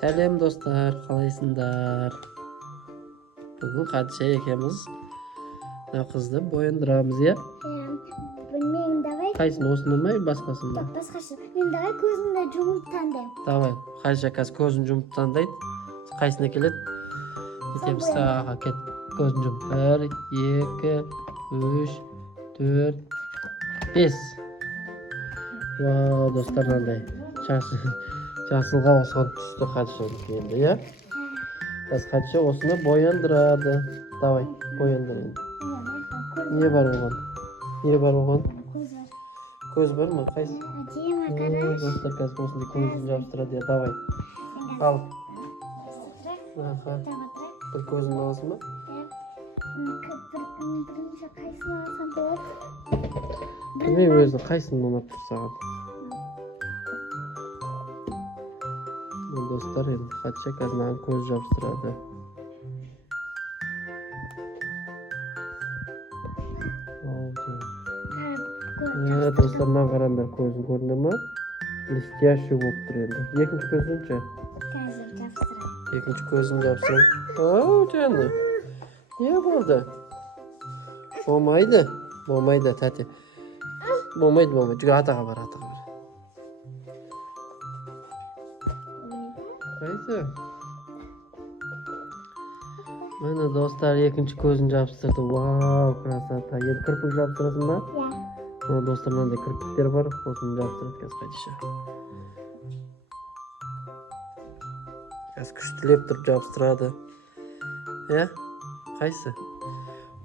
Сәлем достар, қалайсыңдар? Бүгін Хадиша екеуміз мына қызды бояндырамыз, иә? Мен давай. Қайсын, осыны ма, басқасын ба? Басқасын. Мен давай көзімді жұмып таңдаймын. Давай, Хадиша қазір көзін жұмып таңдайды. Қайсына келеді? Кетеміз сағаға кет. Көзін жұмып. 1, 2, 3, 4, 5. Вау, достар, мынандай жасылға осыған түсті Хадишанікі енді, иә? Қазір Хадиша осыны бояндырады. Давай, бояндырайын. Не бар оған? Не бар оған? Көз бар ма? Қайсы? Достар, қазір осындай көзін жабыстырады, иә? Давай. Ал. Аха. Бір көзін аласың ба? Бірінші қайсыны алсам болады? Білмеймін, өзі қайсыны ұнап тұр саған? Достар, енді Хадиша қазір маған көз жабыстырады. Достар, маған қараңдар, көзін көрінді ма? Блестящий болып тұр енді. Екінші көзін ше? Қазір жабыстырайын. Екінші көзін жабыстырайын. Ау, жанды. Не болды? Болмайды. Болмайды, тәте. Болмайды. Жүр, атаға бар. Қайсы? Міне достар, екінші көзін жабыстырды. Вау, красота. Енді кірпік жабыстырасың ба? Иә. Достар, мынандай кірпіктер бар. Осыны жабыстырады қазір Хадиша. Қазір күштілеп тұрып жабыстырады. Иә? Қайсы?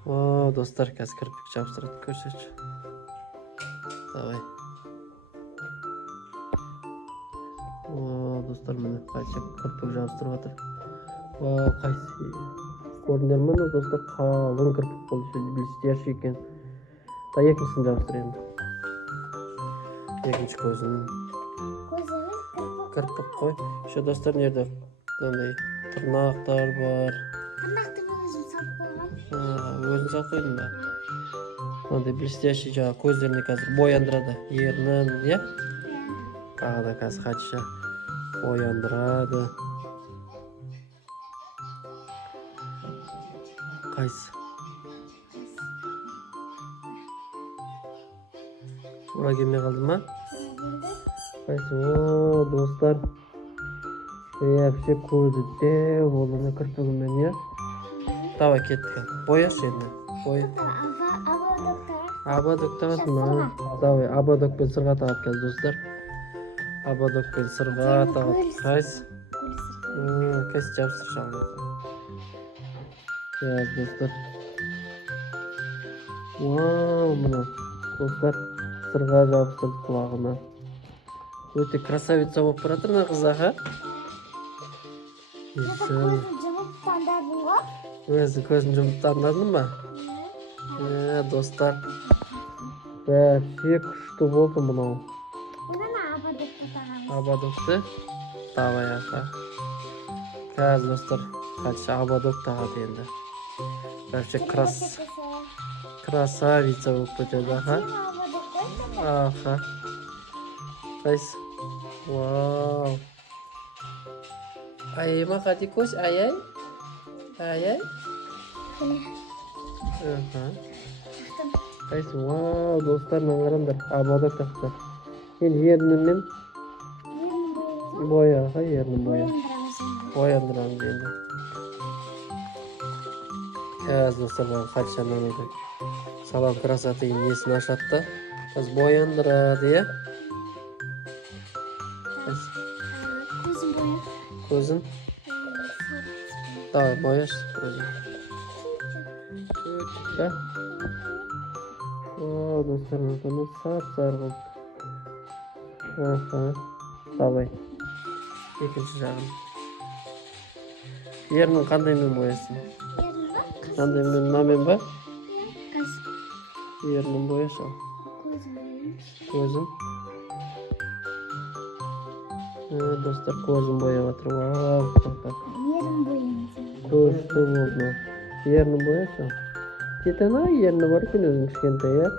Вау, достар, қазір кірпік жабыстырады. Көрсетші. Давай. Достар, міне Хадиша кірпік жабыстырып жатыр. Вау, қайсы? Көрдіңдер ме, достар, қалың кірпік болды, блестящий екен. Екіншісін жабыстыр енді. Екінші көзін. Кірпік қой. Еще достар, нерде мынандай тырнақтар бар. Тырнақты өзім салып қойған. Өзің салып қойдың ба? Мынандай блестящий жаңа көздеріне қазір бояндырады. Ернін, иә? Тағы да қазір Хадиша бояндырады. Қайсы? Тура келмей қалды ма? Қайсы? О, достар. Вообще көзі дәу болды кірпігімен, иә? Давай кеттік. Бояшы енді. Боя. Абадок тағасың ма? Давай, абадокпен сырға тағып кел, достар. Абадокпен сырға тағып. Қайсы? Қайсы жабыстыр шағын. Yes, достар. Вау, мына достар сырға жабыстырды құлағына. Өте красавица болып баратыр мына қыз, аха. Көзін жұмып таңдадың ғой? Өзі көзін жұмып таңдадың ба? Достар. Вообще күшті болды мынау. Онан абадокты тағамыз. Абадокты? Давай, аха. Қазір достар Хадиша абадок тағады енді. Вообще красавица болып кетеді, аха. Аха. Қайсы? Вау. Ай, ма Хадикош, ай-ай? Ай-ай? Қайсы? Вау, достар, қараңдар, абадок тақты. Енді ернімен боя, аха, ернін боя. Бояндырамыз енді. Қазір достар, бағын Хадишаның салам красоты несін ашатты. Қазір бояндырады, е? Көзін боя. Көзін? Давай, бояш көзін. Чуть-чуть, о, достар, мұны сап-сар қылып. Давай. Екінші жағын. Ернің қандай мен боясың? Қандай мен, мынамен ба? Ернің бояшы. Көзін. Достар, көзін бояп жатыр. Вау, қырқақ. Ерін бояймыз. Көзді болды. Ернің бояшы. Жетен ай, ерні бар екен өзің кішкентай, иә?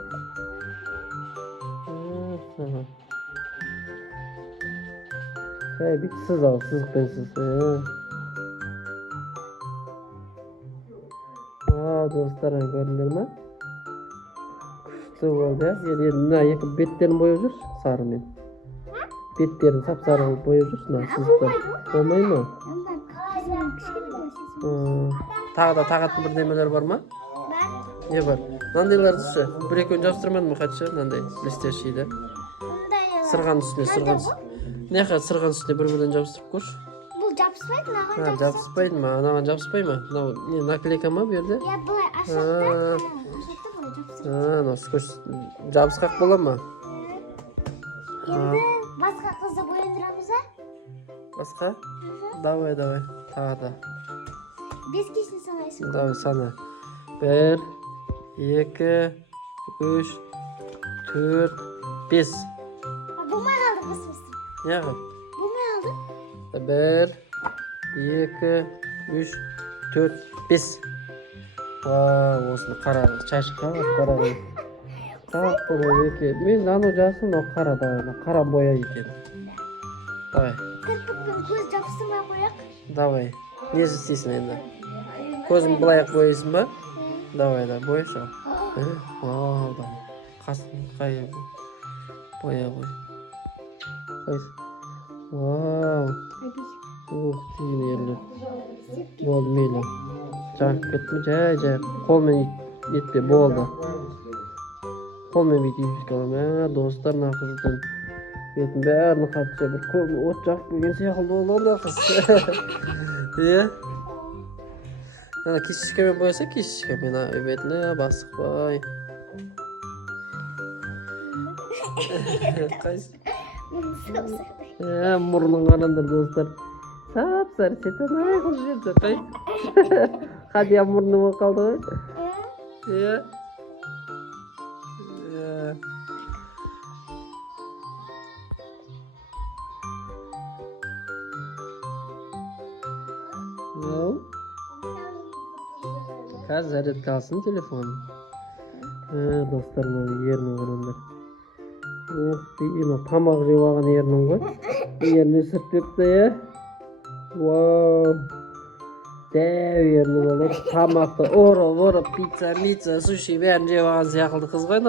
Bitsiz al, sızıkpensiz. Dostlar, gördünüz mü? Kuşlu oldu ya. Yerine yakın betlerini boyayacağız sarымен. Betlerini sapsarı boyayacağız. Sızıklar. Olmay mı? Tağda bir demeler var mı? Ne var? Nandaylar düşse? Bir iki önce yaptırmadın mı kaçı? Nanday liste şeyde. Sırgan üstüne. Ne kadar sırgan üstüne bir yapıştırıp koş. Bu japspaydı mı? Ha, japspaydı mı? Anagan japspay mı? Ne nakleyka mı bir yerde? Ya böyle aşağıda. Aşağıda böyle japspaydı. Nasıl koş? Japskak bola mı? Şimdi başka kızı boyandıramıza. Başka? Davay. Tağda. 5 kişinin sana isim. Davay sana. 1, 2, 3, 4, 5. Bu mu aldı kızım? Ne yapalım? Bu mu aldı? 1, 2, 3, 4, 5. Vau, osunu qara. Çaşqa qara. Qara boya. Men nanu jasın o qara da, qara boya ekan. Davay. Kırpıp göz japsırmaya koyak. Davay. Ne isteysin endi? Ko'zimni bulayaq bo'yaysan mı? Davay da boya şu. Vau da. Qasım qayı bu. Boya qo'y. Qaysi? Vau. Tiyinli. Bo'lmaydi. Janib ketmi? Jay. Qo'lmen yetdi, bo'ldi. Qo'lmen bitib qolaman. Do'stlar naqizdan. Betim bärini qatcha bir ko'p o'tjaq bo'lgan siyaqli bo'ldi qiz. Ana kishishkamen bo'yasa kishishkamen betni basiq qo'y. Qaysi? Murning qarandir do'stlar. Sapsar setanay qilib berdi qo'y. Hadiyam murni bo'lib qoldi. Қазір зарядка алсын телефон. Достар, ерінің қараңдар. Тамақ жеп алған ерінің ғой. Ерін өсіртпепті, Вау. Дәу ерінің олар. Тамақты орып, пицца, суши бәрін жеп алған сияқылды қыз ғой,